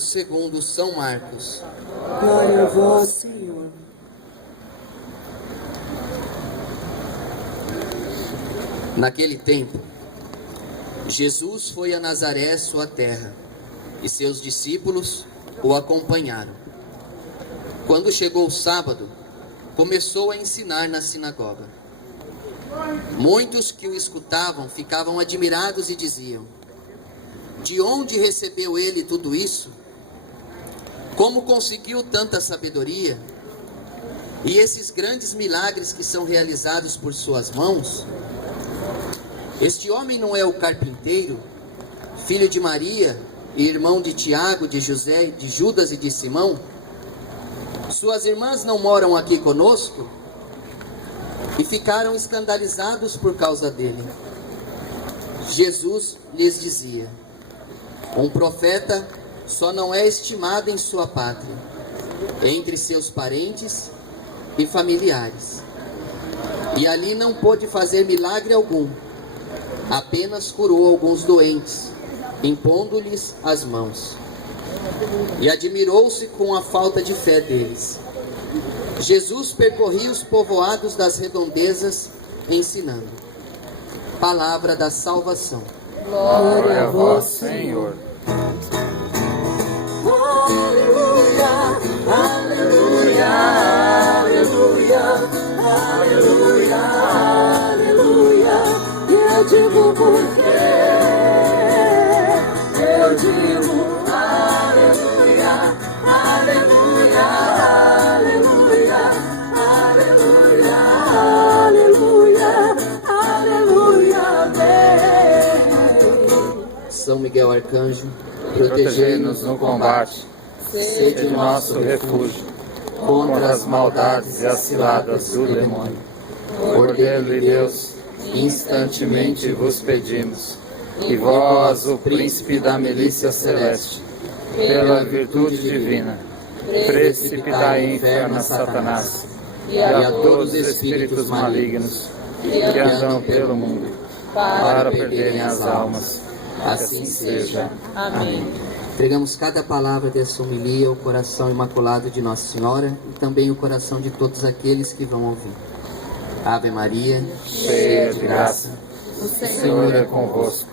segundo São Marcos. Glória a vós, Senhor. Naquele tempo, Jesus foi a Nazaré, sua terra, e seus discípulos o acompanharam. Quando chegou o sábado, começou a ensinar na sinagoga. Muitos que o escutavam ficavam admirados e diziam: de onde recebeu ele tudo isso? Como conseguiu tanta sabedoria? E esses grandes milagres que são realizados por suas mãos? Este homem não é o carpinteiro, filho de Maria, e irmão de Tiago, de José, de Judas e de Simão? Suas irmãs não moram aqui conosco? E ficaram escandalizados por causa dele. Jesus lhes dizia: um profeta só não é estimado em sua pátria, entre seus parentes e familiares. E ali não pôde fazer milagre algum, apenas curou alguns doentes, impondo-lhes as mãos. E admirou-se com a falta de fé deles. Jesus percorria os povoados das redondezas, ensinando. Palavra da salvação. Glória a vós, Senhor. Aleluia, aleluia, aleluia, aleluia, aleluia. E eu digo porque, eu digo aleluia, aleluia, aleluia, aleluia, aleluia, aleluia. São Miguel Arcanjo, protegei-nos no combate, sede nosso refúgio contra as maldades e as ciladas do demônio. Cordeiro de Deus, instantemente vos pedimos, e vós, o príncipe da milícia celeste, pela virtude divina, precipitai em inferno a Satanás e a todos os espíritos malignos que andam pelo mundo, para perderem as almas. Assim seja. Amém. Entregamos cada palavra dessa homilia ao coração imaculado de Nossa Senhora e também o coração de todos aqueles que vão ouvir. Ave Maria, cheia de graça, o Senhor é convosco.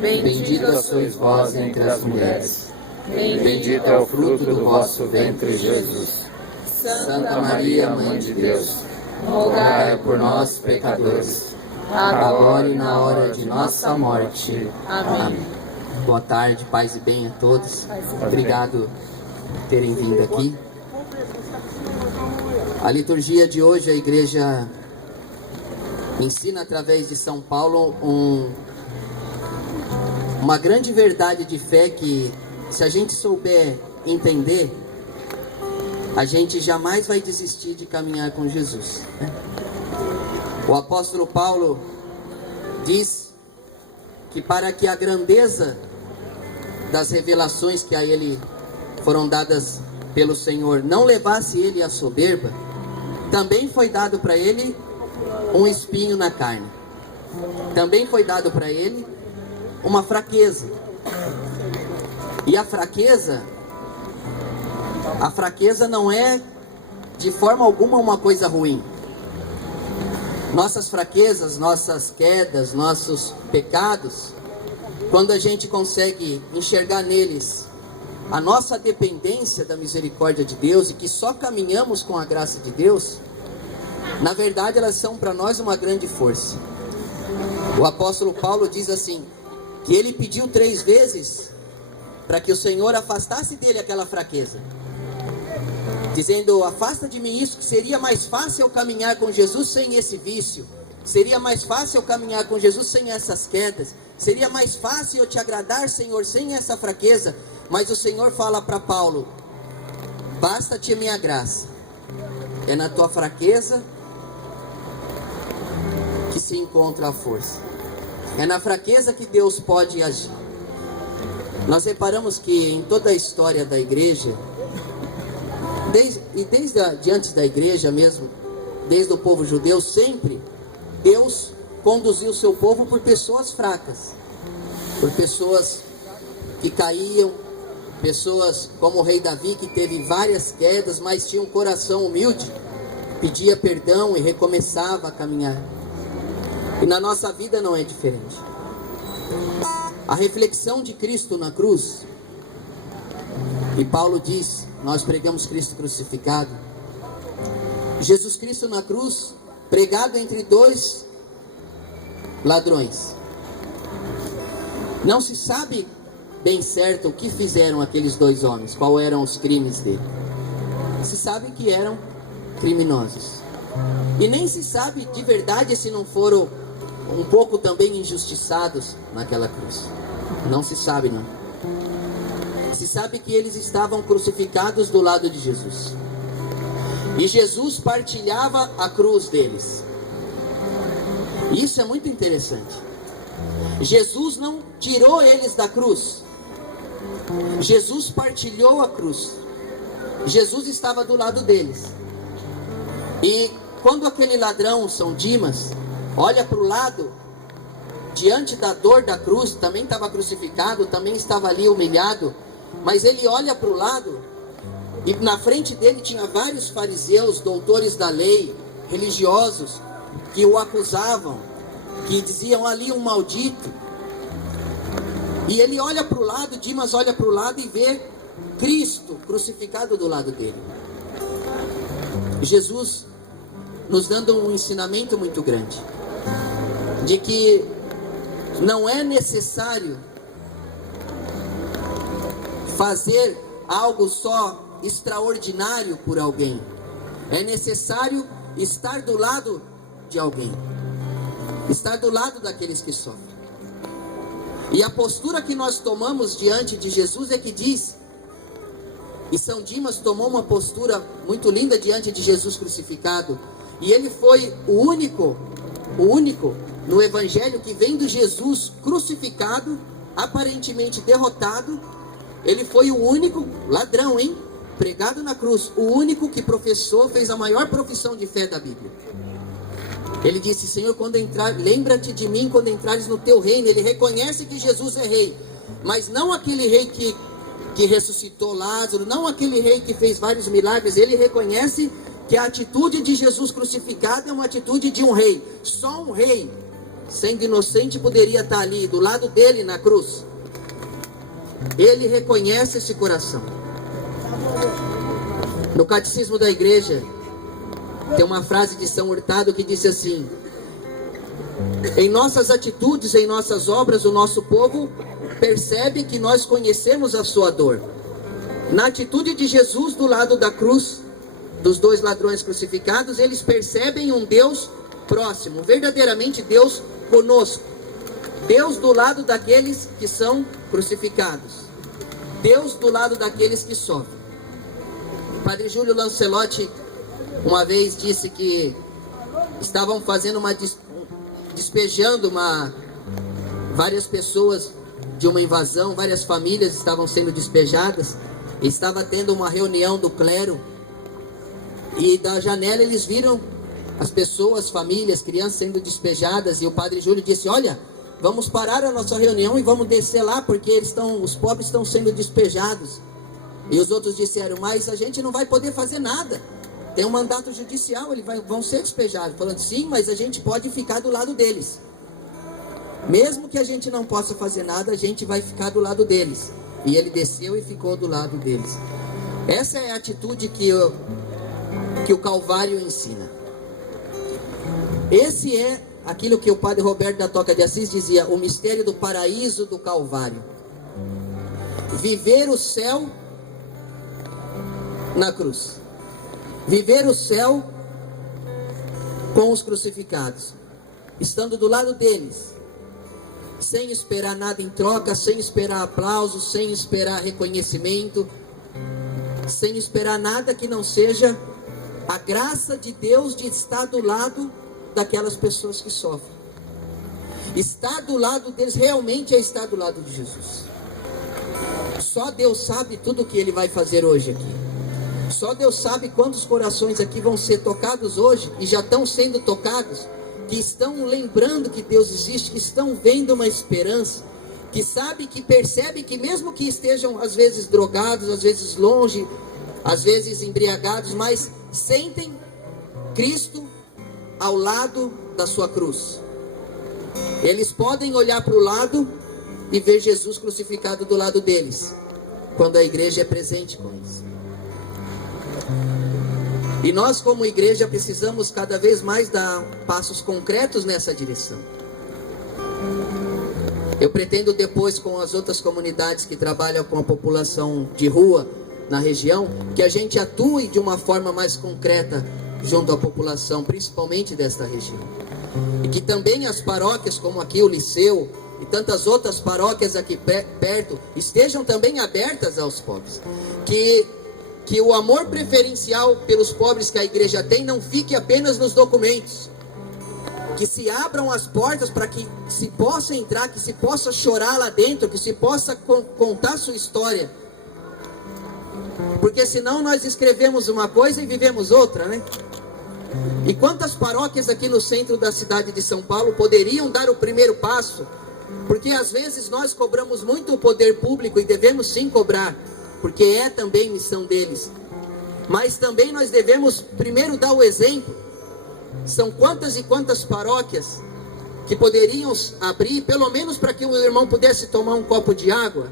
Bendita sois vós entre as mulheres. Bendito é o fruto do vosso ventre, Jesus. Santa Maria, Mãe de Deus, rogai por nós, pecadores, agora e na hora de nossa morte. Amém. Boa tarde, paz e bem a todos. Obrigado por terem vindo aqui. A liturgia de hoje, a igreja ensina através de São Paulo uma grande verdade de fé que, se a gente souber entender, a gente jamais vai desistir de caminhar com Jesus, né? O apóstolo Paulo diz que para que a grandeza das revelações que a ele foram dadas pelo Senhor não levasse ele à soberba, também foi dado para ele um espinho na carne. Também foi dado para ele uma fraqueza. E a fraqueza não é de forma alguma uma coisa ruim. Nossas fraquezas, nossas quedas, nossos pecados, quando a gente consegue enxergar neles a nossa dependência da misericórdia de Deus e que só caminhamos com a graça de Deus, na verdade elas são para nós uma grande força. O apóstolo Paulo diz assim, que ele pediu 3 vezes para que o Senhor afastasse dele aquela fraqueza, dizendo: afasta de mim isso, que seria mais fácil eu caminhar com Jesus sem esse vício, seria mais fácil eu caminhar com Jesus sem essas quedas, seria mais fácil eu te agradar, Senhor, sem essa fraqueza. Mas o Senhor fala para Paulo: basta-te a minha graça, é na tua fraqueza que se encontra a força, é na fraqueza que Deus pode agir. Nós reparamos que em toda a história da igreja, desde antes da igreja mesmo, desde o povo judeu, sempre Deus conduziu o seu povo por pessoas fracas, por pessoas que caíam, Pessoas como o rei Davi, que teve várias quedas, mas tinha um coração humilde, pedia perdão e recomeçava a caminhar. E na nossa vida não é diferente. A reflexão de Cristo na cruz, e Paulo diz, nós pregamos Cristo crucificado. Jesus Cristo na cruz, pregado entre dois ladrões. Não se sabe bem certo o que fizeram aqueles dois homens, quais eram os crimes dele. Se sabe que eram criminosos. E nem se sabe de verdade se não foram um pouco também injustiçados naquela cruz. Não se sabe, não. Se sabe que eles estavam crucificados do lado de Jesus. E Jesus partilhava a cruz deles. Isso é muito interessante. Jesus não tirou eles da cruz. Jesus partilhou a cruz. Jesus estava do lado deles. E quando aquele ladrão, São Dimas, olha para o lado, diante da dor da cruz, também estava crucificado, também estava ali humilhado, mas ele olha para o lado, e na frente dele tinha vários fariseus, doutores da lei, religiosos, que o acusavam, que diziam ali um maldito. E ele olha para o lado, Dimas olha para o lado e vê Cristo crucificado do lado dele. Jesus nos dando um ensinamento muito grande, de que não é necessário fazer algo só extraordinário por alguém. É necessário estar do lado de alguém, estar do lado daqueles que sofrem. E a postura que nós tomamos diante de Jesus é que diz, e São Dimas tomou uma postura muito linda diante de Jesus crucificado, e ele foi o único no Evangelho que, vendo Jesus crucificado, aparentemente derrotado, ele foi o único ladrão, hein? Pregado na cruz, o único que professou, fez a maior profissão de fé da Bíblia. Ele disse, Senhor, quando entrar, lembra-te de mim quando entrares no teu reino. Ele reconhece que Jesus é rei, mas não aquele rei que ressuscitou Lázaro, não aquele rei que fez vários milagres. Ele reconhece que a atitude de Jesus crucificado é uma atitude de um rei. Só um rei, sendo inocente, poderia estar ali do lado dele na cruz. Ele reconhece esse coração. No Catecismo da Igreja tem uma frase de São Hurtado que diz assim: em nossas atitudes, em nossas obras, o nosso povo percebe que nós conhecemos a sua dor. Na atitude de Jesus do lado da cruz, dos dois ladrões crucificados, eles percebem um Deus próximo, verdadeiramente Deus conosco. Deus do lado daqueles que são crucificados. Deus do lado daqueles que sofrem. Padre Júlio Lancelotti uma vez disse que estavam fazendo despejando várias pessoas de uma invasão, várias famílias estavam sendo despejadas, e estava tendo uma reunião do clero, e da janela eles viram as pessoas, famílias, crianças sendo despejadas, e o Padre Júlio disse, olha, vamos parar a nossa reunião e vamos descer lá, porque os pobres estão sendo despejados. E os outros disseram, mas a gente não vai poder fazer nada, tem um mandato judicial, vão ser despejados. Falando, sim, mas a gente pode ficar do lado deles. Mesmo que a gente não possa fazer nada, a gente vai ficar do lado deles. E ele desceu e ficou do lado deles. Essa é a atitude que o Calvário ensina. Esse é aquilo que o Padre Roberto da Toca de Assis dizia, o mistério do paraíso do Calvário. Viver o céu na cruz. Viver o céu com os crucificados, estando do lado deles, sem esperar nada em troca, sem esperar aplausos, sem esperar reconhecimento, sem esperar nada que não seja a graça de Deus de estar do lado daquelas pessoas que sofrem. Estar do lado deles realmente é estar do lado de Jesus. Só Deus sabe tudo o que Ele vai fazer hoje aqui. Só Deus sabe quantos corações aqui vão ser tocados hoje, e já estão sendo tocados, que estão lembrando que Deus existe, que estão vendo uma esperança, que sabe, que percebe que mesmo que estejam às vezes drogados, às vezes longe, às vezes embriagados, mas sentem Cristo ao lado da sua cruz. Eles podem olhar para o lado e ver Jesus crucificado do lado deles, quando a igreja é presente com eles. E nós como igreja precisamos cada vez mais dar passos concretos nessa direção. Eu pretendo depois, com as outras comunidades que trabalham com a população de rua na região, que a gente atue de uma forma mais concreta junto à população, principalmente desta região. E que também as paróquias, como aqui o Liceu e tantas outras paróquias aqui perto, estejam também abertas aos pobres. Que o amor preferencial pelos pobres que a igreja tem não fique apenas nos documentos. Que se abram as portas para que se possa entrar, que se possa chorar lá dentro, que se possa contar sua história. Porque senão nós escrevemos uma coisa e vivemos outra, né? E quantas paróquias aqui no centro da cidade de São Paulo poderiam dar o primeiro passo? Porque às vezes nós cobramos muito o poder público, e devemos sim cobrar, porque é também missão deles. Mas também nós devemos primeiro dar o exemplo. São quantas e quantas paróquias que poderiam abrir, pelo menos para que o irmão pudesse tomar um copo de água.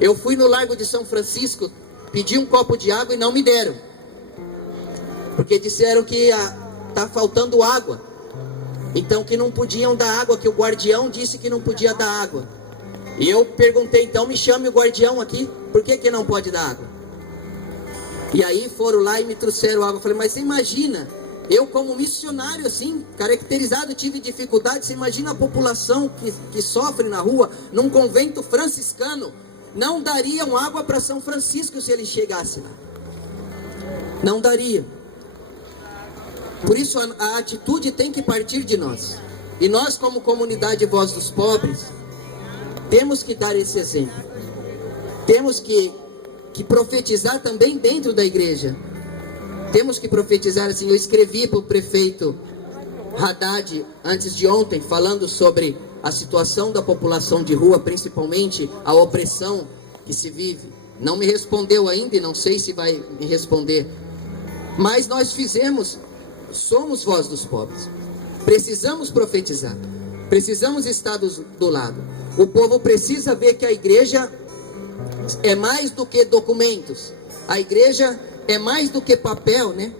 Eu fui no Largo de São Francisco, pedi um copo de água e não me deram, porque disseram que está faltando água. Então que não podiam dar água, que o guardião disse que não podia dar água. E eu perguntei, então me chame o guardião aqui, por que não pode dar água? E aí foram lá e me trouxeram água. Eu falei, mas você imagina, eu como missionário assim, caracterizado, tive dificuldade. Você imagina a população que sofre na rua, num convento franciscano. Não dariam água para São Francisco se ele chegasse lá. Não daria. Por isso a atitude tem que partir de nós. E nós como comunidade Voz dos Pobres, temos que dar esse exemplo. Temos que profetizar também dentro da igreja. Temos que profetizar assim. Eu escrevi para o prefeito Haddad antes de ontem, falando sobre a situação da população de rua, principalmente a opressão que se vive. Não me respondeu ainda e não sei se vai me responder. Mas nós fizemos, somos Voz dos Pobres. Precisamos profetizar. Precisamos estar do lado. O povo precisa ver que a igreja é mais do que documentos. A igreja é mais do que papel, né?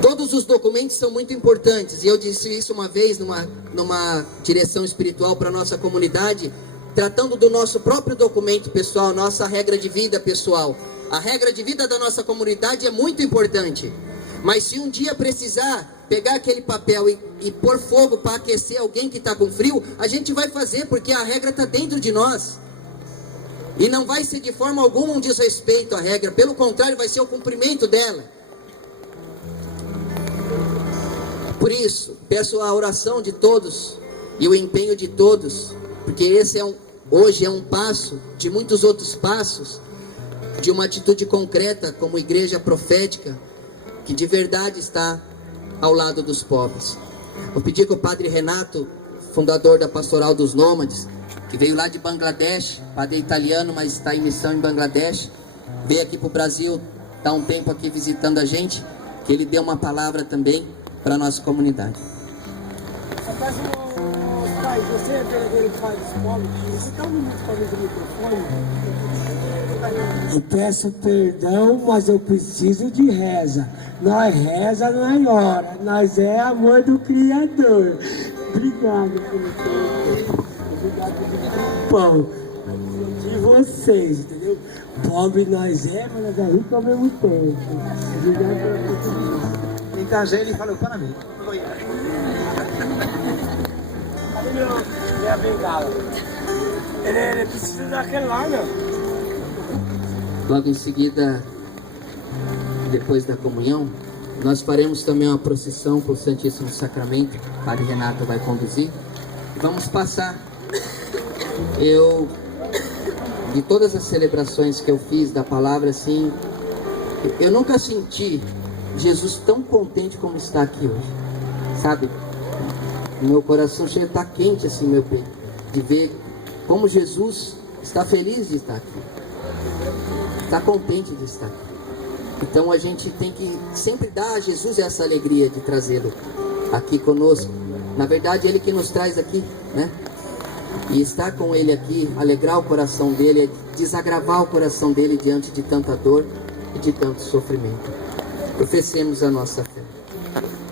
Todos os documentos são muito importantes. E eu disse isso uma vez numa direção espiritual para a nossa comunidade, tratando do nosso próprio documento pessoal, nossa regra de vida pessoal. A regra de vida da nossa comunidade é muito importante. Mas se um dia precisar pegar aquele papel e pôr fogo para aquecer alguém que está com frio, a gente vai fazer, porque a regra está dentro de nós. E não vai ser de forma alguma um desrespeito à regra. Pelo contrário, vai ser o cumprimento dela. Por isso, peço a oração de todos e o empenho de todos, porque esse hoje é um passo de muitos outros passos, de uma atitude concreta como igreja profética, que de verdade está ao lado dos pobres. Vou pedir que o Padre Renato, fundador da Pastoral dos Nômades, que veio lá de Bangladesh, padre italiano, mas está em missão em Bangladesh, veio aqui para o Brasil, está um tempo aqui visitando a gente, que ele dê uma palavra também para a nossa comunidade. Rapaz, pai, você é vereador de Pai dos Pobres, você dá um minuto para mim do microfone? Eu peço perdão, mas eu preciso de reza. Nós reza, nós ora, nós é amor do Criador. Obrigado pelo tempo, obrigado pelo pão de vocês, entendeu? Pobre nós é, mas nós é rico ao mesmo tempo. Obrigado pela oportunidade. Em casa ele falou para mim. Ele é a bengala. Ele precisa daquele lá, meu. Logo em seguida, depois da comunhão, nós faremos também uma procissão para o Santíssimo Sacramento. O Padre Renato vai conduzir. Vamos passar. De todas as celebrações que eu fiz da palavra, assim, eu nunca senti Jesus tão contente como está aqui hoje, sabe? Meu coração chega, está quente assim, meu peito. de ver como Jesus está feliz de estar aqui, está contente de estar aqui. Então a gente tem que sempre dar a Jesus essa alegria de trazê-lo aqui conosco. Na verdade, Ele que nos traz aqui, né? E estar com Ele aqui, alegrar o coração dele, desagravar o coração dele diante de tanta dor e de tanto sofrimento. Professemos a nossa fé.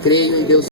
Creio em Deus.